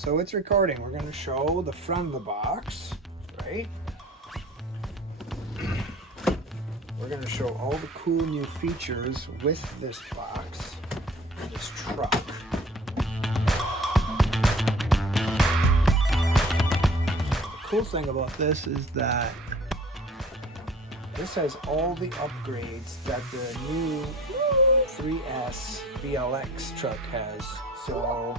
So it's recording. We're going to show the front of the box, right? We're going to show all the cool new features with this box, this truck. The cool thing about this is that this has all the upgrades that the new 3S VLX truck has. So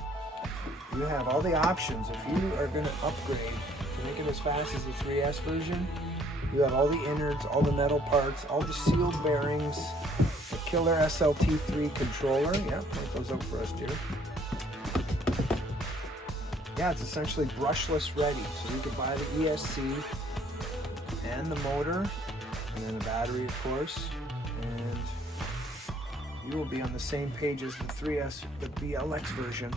you have all the options. If you are going to upgrade to make it as fast as the 3S version, you have all the innards, all the metal parts, all the sealed bearings, the killer SLT3 controller. Yeah, point those out for us, dear. Yeah, it's essentially brushless ready. So you can buy the ESC and the motor, and then the battery, of course, and you will be on the same page as the 3S, the VLX version.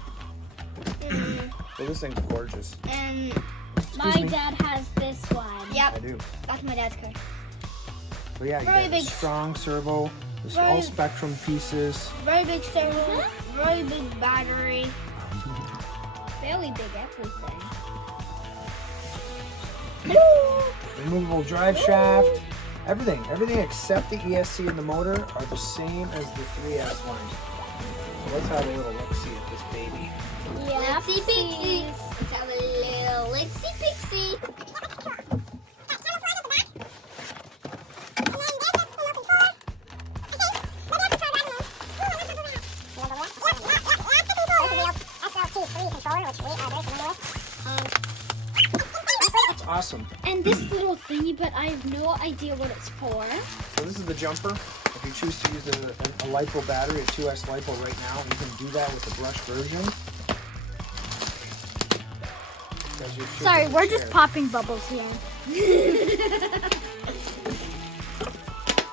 So this thing's gorgeous. And my dad has this one. Yep. I do. That's my dad's car. So yeah, you got a strong servo, this all spectrum pieces. Very big servo, very big battery. Fairly big everything. Removable drive shaft. Everything except the ESC and the motor are the same as the 3S one. So let's have a little look-see at this baby. Yeah, Lixie-pixie. Let's have a little Lixie-pixie. Awesome. And this little thingy, but I have no idea what it's for. So this is the jumper. If you choose to use a LiPo battery, a 2S LiPo right now, you can do that with the brush version. Sorry, we're just popping bubbles here.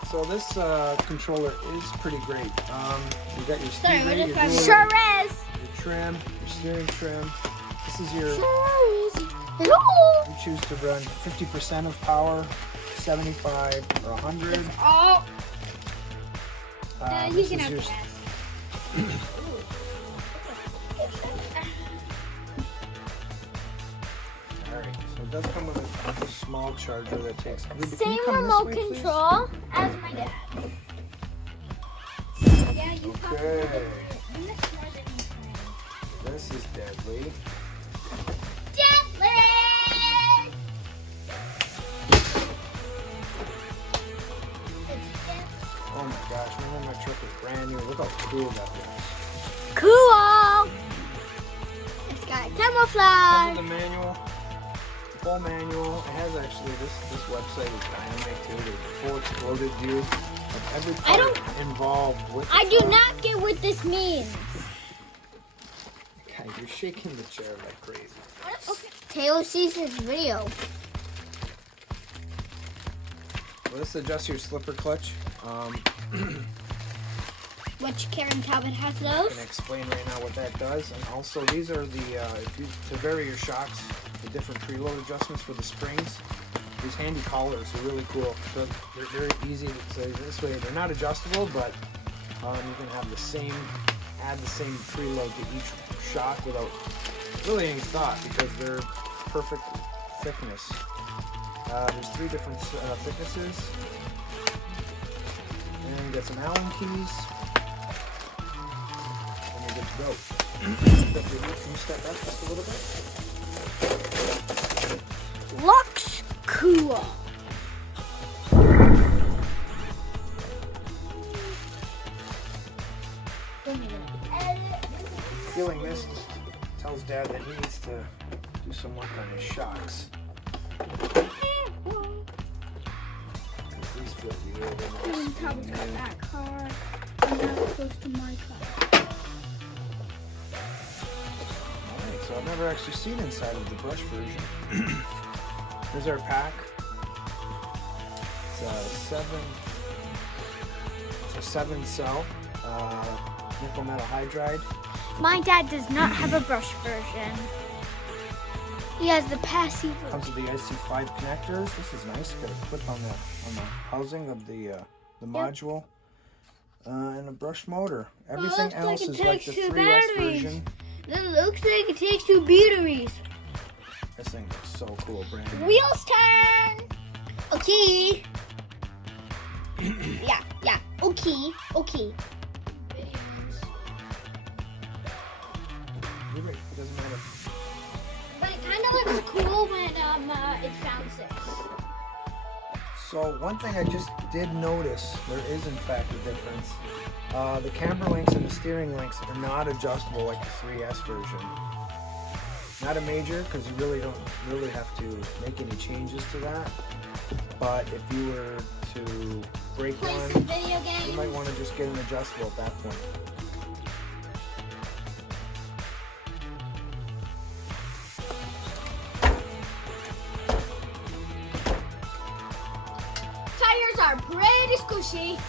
So this controller is pretty great. You got your speaker, your trim, your steering trim. This is your. Hello. You choose to run 50% of power, 75 or 100. Oh. You this can is have your. that. Alright, so it does come with a small charger that takes. Same remote control as my dad. Yeah, you okay. This is deadly. Oh my gosh, remember my truck was brand new. Look how cool that looks. Cool! It's got camouflage. This is the manual. Full manual. It has actually this website is dynamite too. There's a full exploded view of every part involved with the I do truck. not get what this means. God, you're shaking the chair like crazy. Okay. Taylor sees this video. Well, this adjusts your slipper clutch. Which Karen Talbot has I those. can explain right now what that does. And also, these are the to vary your shocks, the different preload adjustments for the springs. These handy collars are really cool. So they're very easy to say this way. They're not adjustable, but you can have add the same preload to each shock without really any thought because they're perfect thickness. There's 3 different thicknesses. And you get some Allen keys. And you're good to go. Can you step back just a little bit? Looks cool. Feeling this tells Dad that he needs to do some work on his shocks. These feel really nice. Probably got that car. And that's close to my car. Alright, so I've never actually seen inside of the brush version. Here's our pack. It's a 7 cell nickel metal hydride. My dad does not have a brush version. He has the passive. Comes with the IC5 connectors. This is nice. Got a clip on the housing of the module. And a brush motor. Everything else is like the 3S version. It looks like it takes 2 batteries. This thing looks so cool, Brandon. Wheels turn. Okay. yeah. Okay. You're right, it doesn't matter. But it kind of looks cool when it's down 6. So one thing I just did notice, there is in fact a difference. The camber links and the steering links are not adjustable like the 3S version. Not a major, because you really don't have to make any changes to that. But if you were to break Play one, some video games. you might want to just get an adjustable at that point. Tires are pretty squishy.